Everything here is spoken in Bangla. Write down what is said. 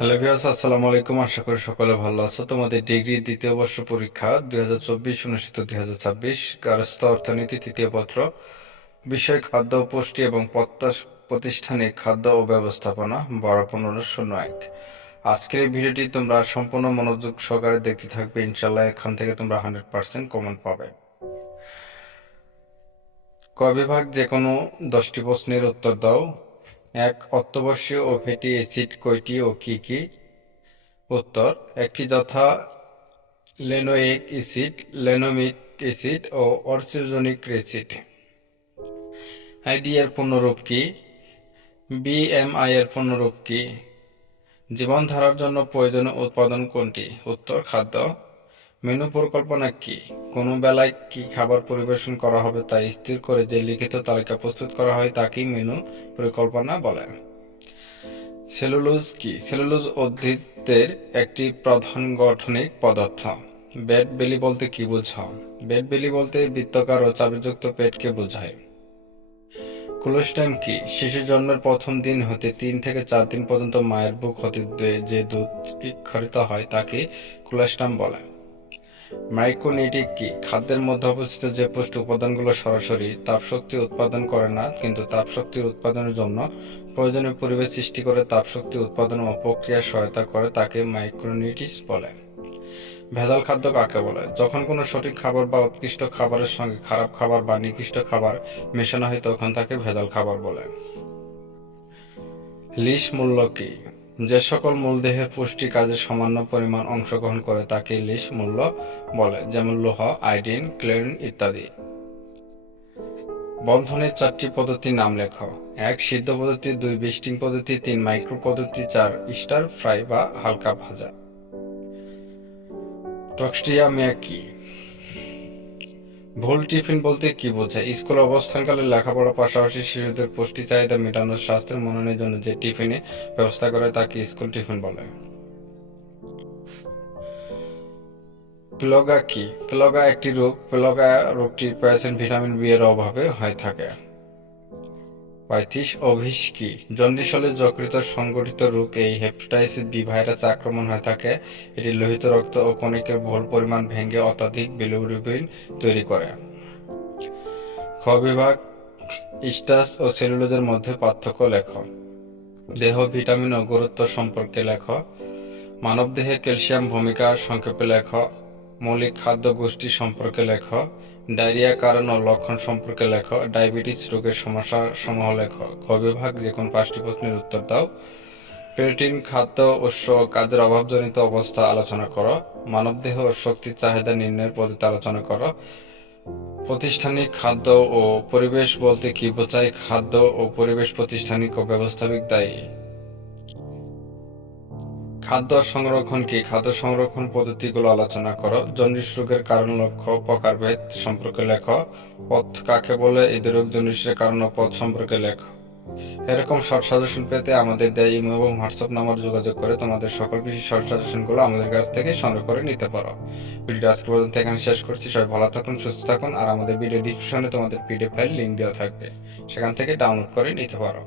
হ্যালো ভিউয়ার্স, আসসালামু আলাইকুম। আশা করি সকলে ভালো আছো। তোমাদের ডিগ্রি দ্বিতীয় বর্ষ পরীক্ষা 2024 অনুষ্ঠিত 2026 গার্হস্থ্য অর্থনীতি তৃতীয় পত্র, বিষয় খাদ্য ও পুষ্টি এবং প্রতিষ্ঠানিক খাদ্য ও ব্যবস্থাপনা 12-15-01। আজকের এই ভিডিওটি তোমরা সম্পূর্ণ মনোযোগ সহকারে দেখতে থাকবে। ইনশাল্লাহ এখান থেকে তোমরা 100% কমন পাবে। ক বিভাগ যে কোনো 10টি প্রশ্নের উত্তর দাও। 1. অত্যবশ্যীয় ও ফ্যাটি অ্যাসিড কয়টি ও কি কি? উত্তর: একটি, যথা লেনোয়িক অ্যাসিড, লেনোমিক অ্যাসিড ও অরচিজনিক অ্যাসিড। আইডি এর পূর্ণরূপ কি? বিএমআই এর পূর্ণরূপ কি? জীবনধারার জন্য প্রয়োজনীয় উৎপাদন কোনটি? উত্তর: খাদ্য। মেনু পরিকল্পনা কি? কোনো বেলায় কি খাবার পরিবেশন করা হবে তা স্থির করে যে লিখিত তালিকা প্রস্তুত করা হয় তাকেই মেনু পরিকল্পনা বলে। সেলুলোজ কি? সেলুলোজ উদ্ভিদের একটি প্রধান গঠনিক পদার্থ। বেড বেলি বলতে কি বোঝাও? বেড বেলি বলতে বৃত্তাকার ও চাবিযুক্ত পেটকে বোঝায়। কোলেস্ট্রাম কি? শিশু জন্মের প্রথম দিন হতে 3 থেকে 4 দিন পর্যন্ত মায়ের বুক হতে যে দুধ ক্ষরিত হয় তাকে কোলেস্ট্রাম বলে। মাইক্রোনিউট্রিয়েন্ট কি? খাদ্যের মধ্যে অবস্থিত যে পুষ্টি উপাদানগুলো সরাসরি তাপশক্তি উৎপাদন করে না কিন্তু তাপশক্তির উৎপাদনের জন্য প্রয়োজনীয় পরিবেশ সৃষ্টি করে তাপশক্তি উৎপাদন ও প্রক্রিয়ায় সহায়তা করে তাকে মাইক্রোনিউট্রিয়েন্টস বলে। ভেজাল খাদ্য কাকে বলে? যখন কোনো সঠিক খাবার বা উৎকৃষ্ট খাবারের সঙ্গে খারাপ খাবার বা নিকৃষ্ট খাবার মেশানো হয় তখন তাকে ভেজাল খাবার বলে। লিস মূল্য কি? যে সকল মূল দেহের পুষ্টি কাজে সামান্য পরিমাণ অংশগ্রহণ করে তাকে লিস মূল্য বলে, যেমন লৌহ, আয়োডিন, ক্লোরিন ইত্যাদি। বন্ধনের 4টি পদ্ধতির নাম লেখো। 1. সিদ্ধ পদ্ধতি, 2. বেস্টিং পদ্ধতি, 3. মাইক্রো পদ্ধতি, 4. স্টার ফ্রাই বা হালকা ভাজা। টক্সিয়ামিয়া কি? ভুল টিফিন বলতে কি বোঝায়? স্কুলে অবস্থানকালে লেখাপড়ার পাশাপাশি শিশুদের পুষ্টি চাহিদা মেটানোর স্বাস্থ্যের মননের জন্য যে টিফিনে ব্যবস্থা করে তাকে স্কুল টিফিন বলে। প্লগা কি? প্লগা একটি রোগ। প্লগা রোগটি পেয়েছেন ভিটামিন বি এর অভাবে হয়ে থাকে। 35. অভিষ কি? জন্ডিস হলে যকৃত সংগঠিত রোগ। এই হেপাটাইটিস বি ভাইরাস আক্রমণ হয়ে থাকে। এটি লোহিত রক্ত ও কণিকের বহুল পরিমাণ ভেঙে অত্যাধিক বিলিরুবিন তৈরি করে। খ বিভাগ স্টার্চ ও সেলুলোজের মধ্যে পার্থক্য লেখ। দেহ ভিটামিন ও গুরুত্ব সম্পর্কে লেখ। মানবদেহে ক্যালসিয়াম ভূমিকা সংক্ষেপে লেখ। মৌলিক খাদ্য গোষ্ঠী সম্পর্কে লেখ। ডায়রিয়া কারণ ও লক্ষণ সম্পর্কে লেখ। ডায়াবেটিস রোগের সমস্যা সমূহ লেখ। খ বিভাগ যে কোন 5টি প্রশ্নের উত্তর দাও। প্রোটিন খাদ্য উৎস ও কাজের অভাবজনিত অবস্থা আলোচনা করো। মানবদেহ ও শক্তির চাহিদা নির্ণয়ের পদ্ধতি আলোচনা করো। প্রাতিষ্ঠানিক খাদ্য ও পরিবেশ বলতে কি বোঝায়? খাদ্য ও পরিবেশ প্রাতিষ্ঠানিক ও ব্যবস্থাপিক দায়ী। খাদ্য সংরক্ষণ কি? খাদ্য সংরক্ষণ পদ্ধতিগুলো আলোচনা করো। জন্ডিস রোগের কারণ, লক্ষ্য, প্রকারভেদ সম্পর্কে লেখ। পথ কাকে বলে? এই রোগ জন্ডিসের কারণ ও পথ সম্পর্কে লেখ। এরকম শর্ট সাজেশন পেতে আমাদের দেয় ইমেল এবং হোয়াটসঅ্যাপ নাম্বার যোগাযোগ করে তোমাদের সকল কিছু শর্ট সাজেশনগুলো আমাদের কাছ থেকে সংগ্রহ করে নিতে পারো। ভিডিওটা আজকে পর্যন্ত এখানে শেষ করছি। সবাই ভালো থাকুন, সুস্থ থাকুন। আর আমাদের ভিডিও ডিসক্রিপশনে তোমাদের পিডিএফ ফাইল লিঙ্ক দেওয়া থাকবে, সেখান থেকে ডাউনলোড করে নিতে পারো।